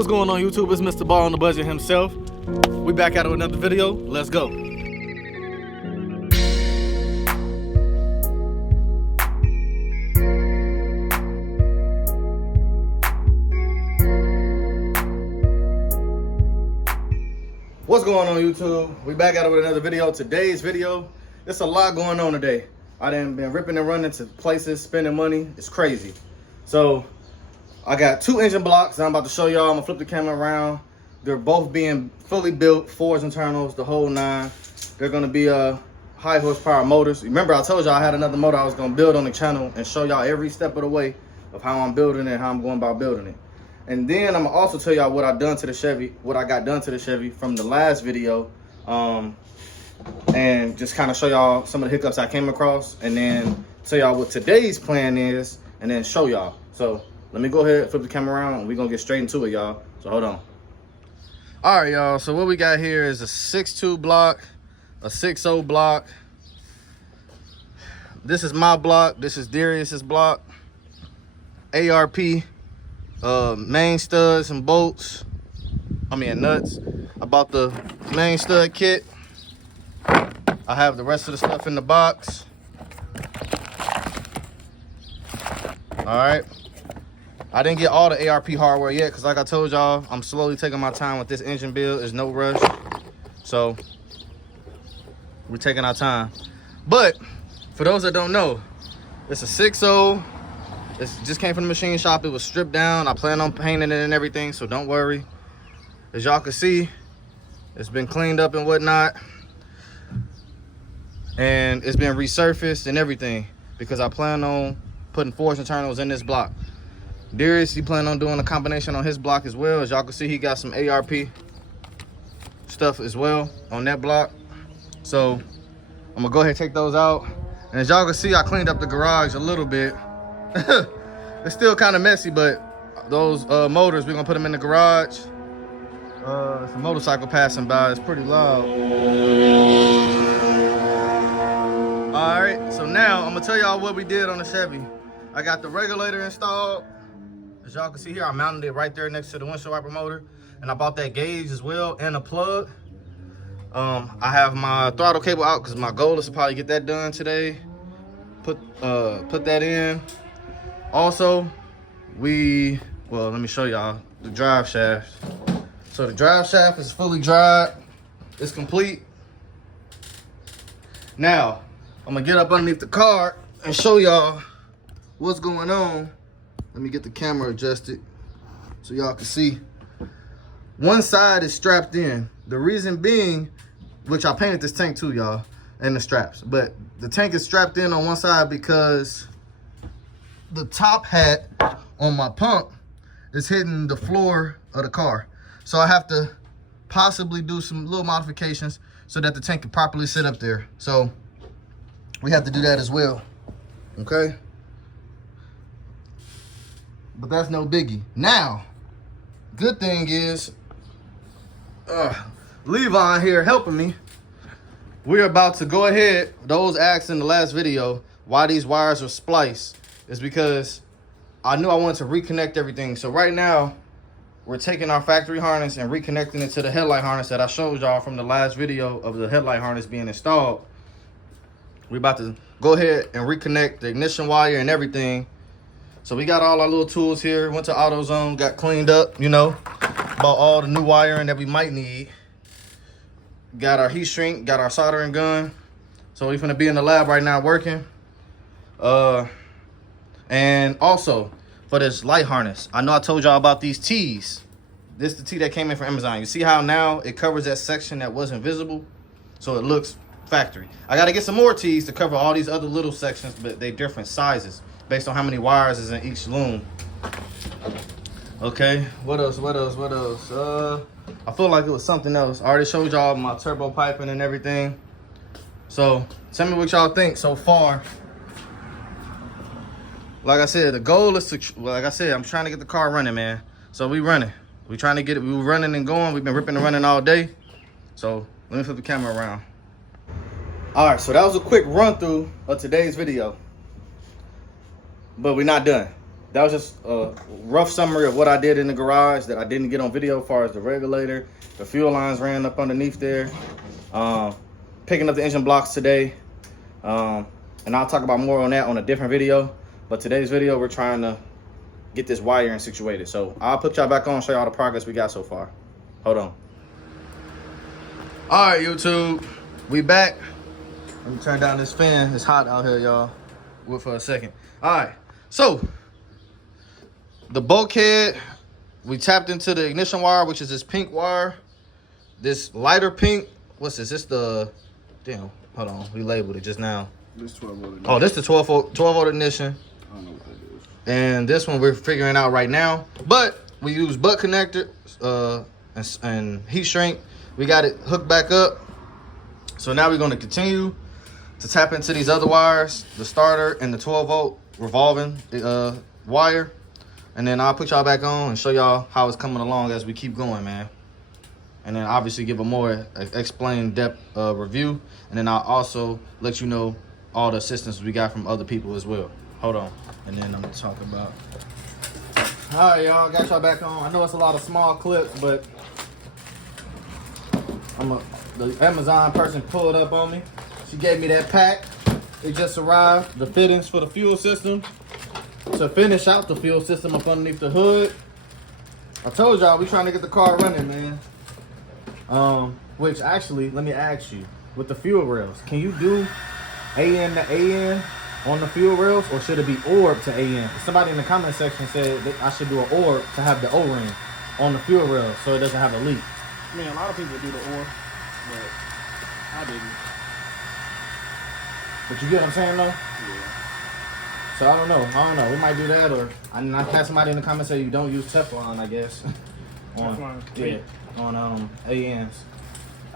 What's going on YouTube? It's Mr. Ball on the budget himself. We back out with another video. Let's go. What's going on YouTube? We back out with another video. Today's video, there's a lot going on today. I done been ripping and running to places, spending money. It's crazy. So I got two engine blocks that I'm about to show y'all. I'm gonna flip the camera around. They're both being fully built, fours internals, the whole nine. They're gonna be high horsepower motors. Remember I told y'all I had another motor I was gonna build on the channel and show y'all every step of the way of how I'm building it and how I'm going about building it. And then I'm gonna also tell y'all what I got done to the Chevy from the last video. And just kind of show y'all some of the hiccups I came across, and then tell y'all what today's plan is, and then show y'all. So let me go ahead, flip the camera around, and we're gonna get straight into it, y'all. So hold on. All right, y'all, so what we got here is a 6.2 block, a 6.0 block. This is my block, this is Darius's block. ARP, main studs and bolts, nuts. I bought the main stud kit. I have the rest of the stuff in the box. All right. I didn't get all the ARP hardware yet because like I told y'all, I'm slowly taking my time with this engine build. There's no rush. So we're taking our time. But for those that don't know, it's a 6.0. It just came from the machine shop. It was stripped down. I plan on painting it and everything, so don't worry. As y'all can see, it's been cleaned up and whatnot. And it's been resurfaced and everything because I plan on putting forged internals in this block. Darius, he planned on doing a combination on his block as well. As y'all can see, he got some ARP stuff as well on that block. So I'm gonna go ahead and take those out. And as y'all can see, I cleaned up the garage a little bit. It's still kind of messy, but those motors, we're gonna put them in the garage. It's a motorcycle passing by, it's pretty loud. All right, so now I'm gonna tell y'all what we did on the Chevy. I got the regulator installed. As y'all can see here, I mounted it right there next to the windshield wiper motor. And I bought that gauge as well and a plug. I have my throttle cable out because my goal is to probably get that done today. Put that in. Also, let me show y'all the drive shaft. So the drive shaft is fully dried. It's complete. Now, I'm gonna get up underneath the car and show y'all what's going on. Let me get the camera adjusted so y'all can see. One side is strapped in. The reason being, which I painted this tank too, y'all, and the straps. But the tank is strapped in on one side because the top hat on my pump is hitting the floor of the car. So I have to possibly do some little modifications so that the tank can properly sit up there. So we have to do that as well, okay? But that's no biggie. Now, good thing is, Levon here helping me. We're about to go ahead. Those asked in the last video why these wires are spliced. Is because I knew I wanted to reconnect everything. So right now, we're taking our factory harness and reconnecting it to the headlight harness that I showed y'all from the last video of the headlight harness being installed. We're about to go ahead and reconnect the ignition wire and everything. So we got all our little tools here. Went to AutoZone, got cleaned up, you know. Bought all the new wiring that we might need. Got our heat shrink, got our soldering gun. So we're gonna be in the lab right now working. And also, for this light harness, I know I told y'all about these T's. This is the T that came in from Amazon. You see how now it covers that section that wasn't visible? So it looks factory. I gotta get some more T's to cover all these other little sections, but they different sizes based on how many wires is in each loom. Okay, what else? I feel like it was something else. I already showed y'all my turbo piping and everything. So tell me what y'all think so far. Like I said, the goal is to, like I said, I'm trying to get the car running, man. So we running. We trying to get it. We were running and going. We've been ripping and running all day. So let me flip the camera around. All right, so that was a quick run through of today's video. But we're not done. that was just a rough summary of what I did in the garage that I didn't get on video as far as the regulator. The fuel lines ran up underneath there. Picking up the engine blocks today. And I'll talk about more on that on a different video. But today's video, we're trying to get this wiring situated. So I'll put y'all back on and show y'all the progress we got so far. Hold on. All right, YouTube, we back. Let me turn down this fan. It's hot out here, y'all. Wait for a second. All right, so the bulkhead, we tapped into the ignition wire, which is this pink wire. This lighter pink, what's this? It's the, damn, hold on, we labeled it just now. This 12 volt ignition. Oh, this the 12 volt ignition. I don't know what that is. And this one we're figuring out right now. But we use butt connector and heat shrink. We got it hooked back up. So now we're going to continue to tap into these other wires, the starter and the 12 volt revolving wire. And then I'll put y'all back on and show y'all how it's coming along as we keep going, man. And then obviously give a more explained depth review. And then I'll also let you know all the assistance we got from other people as well. Hold on. And then I'm going to talk about. All right, y'all. Got y'all back on. I know it's a lot of small clips, but the Amazon person pulled up on me. She gave me that pack. It just arrived. The fittings for the fuel system. To finish out the fuel system up underneath the hood. I told y'all we trying to get the car running, man. Which actually, let me ask you, with the fuel rails, can you do AN to AN on the fuel rails, or should it be orb to AN? Somebody in the comment section said that I should do an orb to have the O-ring on the fuel rails so it doesn't have a leak. I mean, a lot of people do the or, but I didn't. But you get what I'm saying, though? Yeah. So I don't know. We might do that, or I had somebody in the comments say you don't use Teflon, I guess. Teflon. Yeah, on ANs.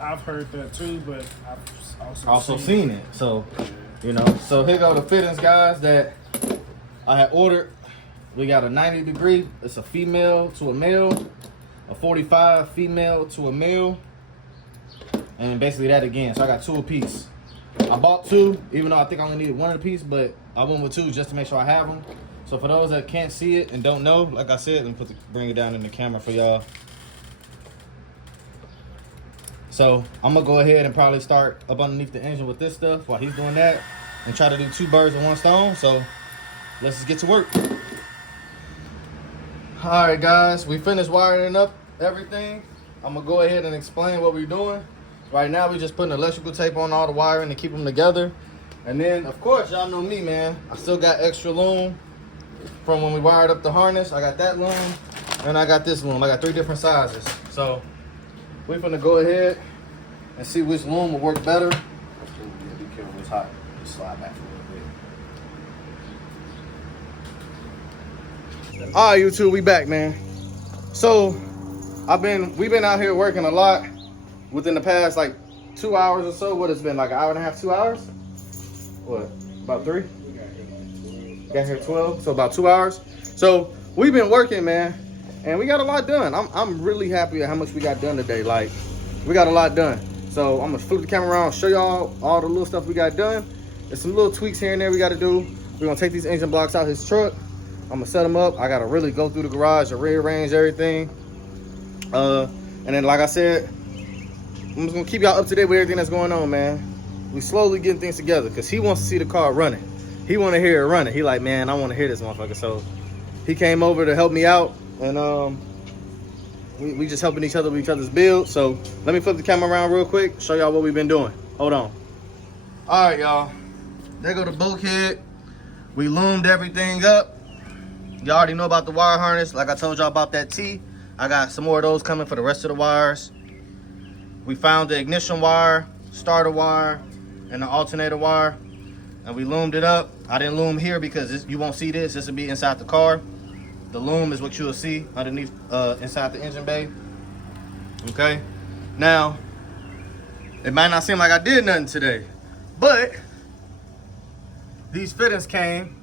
I've heard that too, but I've also seen it. So, you know. So here go the fittings, guys, that I had ordered. We got a 90 degree. It's a female to a male. A 45 female to a male. And basically that again. So I got two apiece. I bought two, even though I think I only needed one apiece, but I went with two just to make sure I have them. So for those that can't see it and don't know, like I said, let me bring it down in the camera for y'all. So I'm gonna go ahead and probably start up underneath the engine with this stuff while he's doing that and try to do two birds with one stone. So let's just get to work. All right, guys, we finished wiring up everything. I'm gonna go ahead and explain what we're doing. Right now, we're just putting electrical tape on all the wiring to keep them together. And then, of course, y'all know me, man. I still got extra loom from when we wired up the harness. I got that loom, and I got this loom. I got 3 different sizes. So we're gonna go ahead and see which loom will work better. Be careful, it's hot. Just slide back a little bit. All right, YouTube, we back, man. So we've been out here working a lot within the past like 2 hours or so. What it's been, like an hour and a half, 2 hours? What, about 3? Got here 12, so about 2 hours. So we've been working, man, and we got a lot done. I'm really happy at how much we got done today. Like, we got a lot done. So I'm gonna flip the camera around, show y'all all the little stuff we got done. There's some little tweaks here and there we gotta do. We're gonna take these engine blocks out his truck. I'm gonna set them up. I gotta really go through the garage and rearrange everything. And then, like I said, I'm just gonna keep y'all up to date with everything that's going on, man. We slowly getting things together because he wants to see the car running. He want to hear it running. He like, man, I want to hear this motherfucker. So he came over to help me out, and we just helping each other with each other's build. So let me flip the camera around real quick, show y'all what we've been doing. Hold on. All right, y'all. There go the bulkhead. We loomed everything up. Y'all already know about the wire harness. Like I told y'all about that T. I got some more of those coming for the rest of the wires. We found the ignition wire, starter wire, and the alternator wire, and we loomed it up. I didn't loom here because you won't see this. This will be inside the car. The loom is what you'll see underneath, inside the engine bay. Okay. Now, it might not seem like I did nothing today, but these fittings came,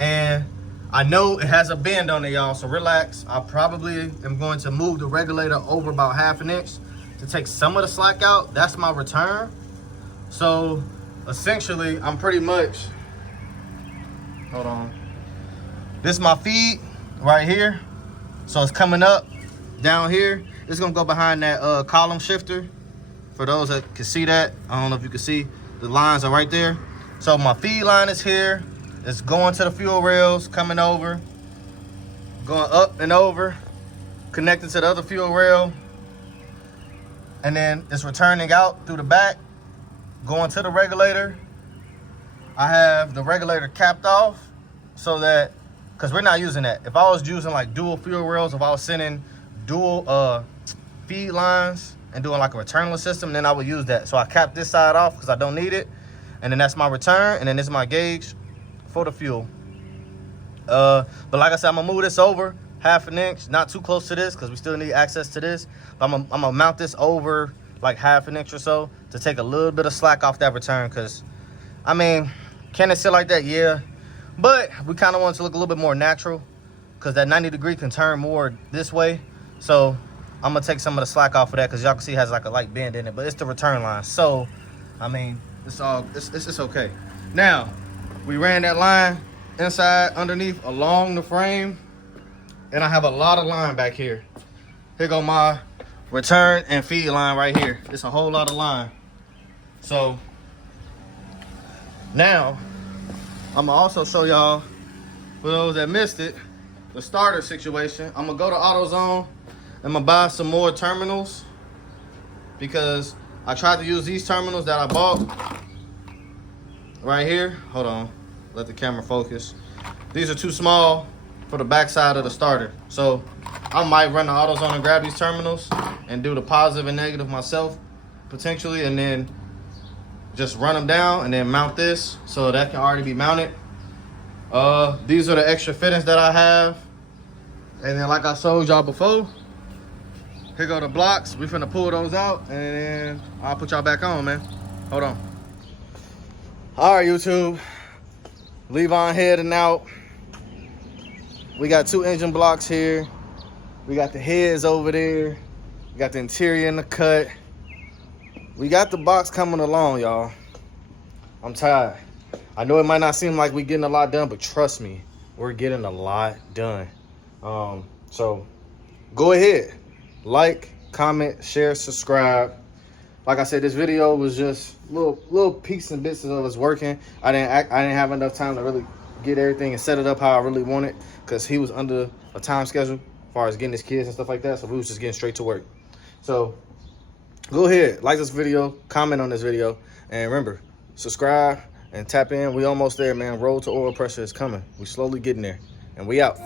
and I know it has a bend on it, y'all, so relax. I probably am going to move the regulator over about 1/2 inch to take some of the slack out. That's my return. So essentially, I'm pretty much, hold on, This is my feed right here. So it's coming up down here. It's gonna go behind that column shifter. For those that can see that, I don't know if you can see, the lines are right there. So my feed line is here. It's going to the fuel rails, coming over, going up and over, connected to the other fuel rail. And then it's returning out through the back, going to the regulator. I have the regulator capped off so that, because we're not using that. If I was using like dual fuel rails, if I was sending dual feed lines and doing like a returnless system, then I would use that. So I capped this side off because I don't need it. And then that's my return, and then this is my gauge for the fuel. But like I said, I'm gonna move this over 1/2 inch, not too close to this because we still need access to this. But I'm gonna mount this over like 1/2 inch or so to take a little bit of slack off that return, because I mean, can it sit like that? Yeah, but we kind of want it to look a little bit more natural because that 90-degree can turn more this way. So I'm gonna take some of the slack off of that because y'all can see it has like a light bend in it, but it's the return line. So I mean, it's okay. Now we ran that line inside, underneath, along the frame, and I have a lot of line back here. Here go my return and feed line right here. It's a whole lot of line. So now I'm gonna also show y'all, for those that missed it, the starter situation. I'm gonna go to AutoZone. I'm gonna buy some more terminals because I tried to use these terminals that I bought right here. Hold on, let the camera focus. These are too small for the back side of the starter. So I might run to AutoZone and grab these terminals and do the positive and negative myself, potentially, and then just run them down and then mount this so that can already be mounted. These are the extra fittings that I have. And then like I showed y'all before, here go the blocks. We finna pull those out and then I'll put y'all back on, man. Hold on. All right, YouTube. Leave on heading out. We got 2 engine blocks here. We got the heads over there. We got the interior in the cut. We got the box coming along, y'all. I'm tired. I know it might not seem like we getting a lot done, but trust me, we're getting a lot done. So go ahead, like, comment, share, subscribe. Like I said, this video was just little peaks and bits of us working. I didn't have enough time to really get everything and set it up how I really wanted, because he was under a time schedule as far as getting his kids and stuff like that. So we was just getting straight to work. So go ahead, like this video, comment on this video, and remember, subscribe and tap in. We almost there, man. Road to oil pressure is coming. We slowly getting there, and we out.